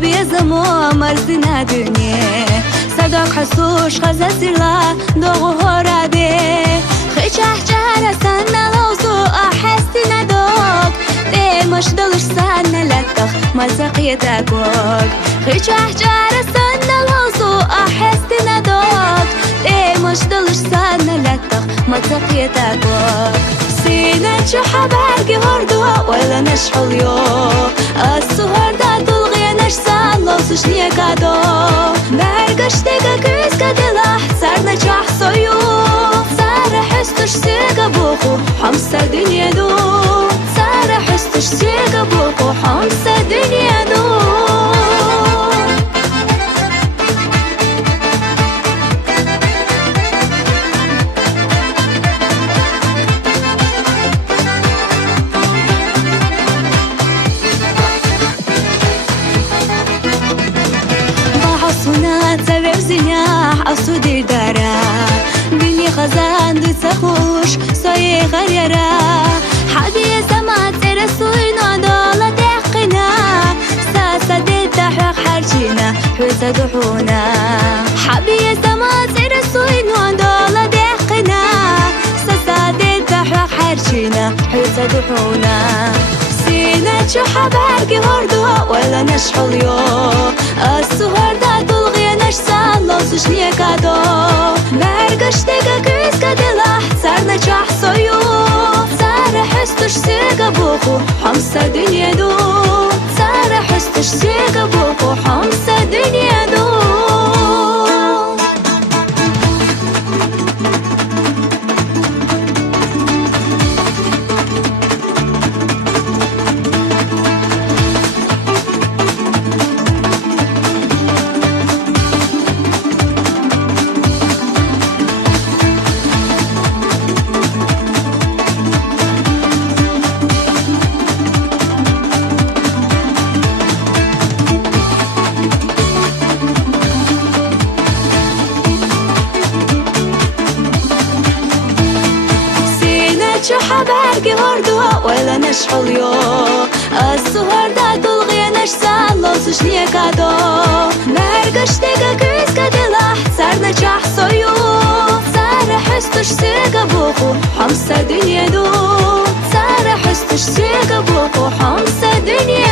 بيزمو مرزنا دنيا صدق حسوش خزاسي لا دوغو هورادي خيشح جهر سنة لوزو أحسي ندوك دي مش دلش سنة لتخ ما سقيتك وك خيشح جهر سنة لوزو أحسي ندوك دي مش دلش سنة لتخ ما سقيتك وك سينا شو حباركي هردو ولا نشحل يو السهر دا تلغي نشسا لوزش نيكادو برگشتگا كويسكا دلاح سارنا جاح صيو سارة حستش سيقا بوخو حمسا دنيا دو سارة حستش سيقا بوخو حمسا دنيا دو أصودي دارا دنيا خزان دو سخوش سايه غريرا حبي سمات رسوي نادالة تحقنا ساسا دي تحرق حرجينا حوزة دحونا حبي سمات رسوي نادالة تحقنا ساسا دي تحرق حرجينا حوزة دحونا سينا شو حباركي هردو ولا نشحل يو السهر دا تلغي نشسا لوزش نيكادو برگشتگا كويسكا دلاح سارنا جاح صيو سارة حستش سيقا بوخو حمسا دنيا دو سارة حستش سيقا بوخو حمسا دنيا دو شو حباركي هردو ولا نشحل يو السهر دا تلغي نشسا لوزش نيكادو برگشتگا كويسكا دلاح سارنا جاح صيو سارة حستش سيقا بوخو حمسا دنيا دو سارة حستش سيقا بوخو حمسا دنيا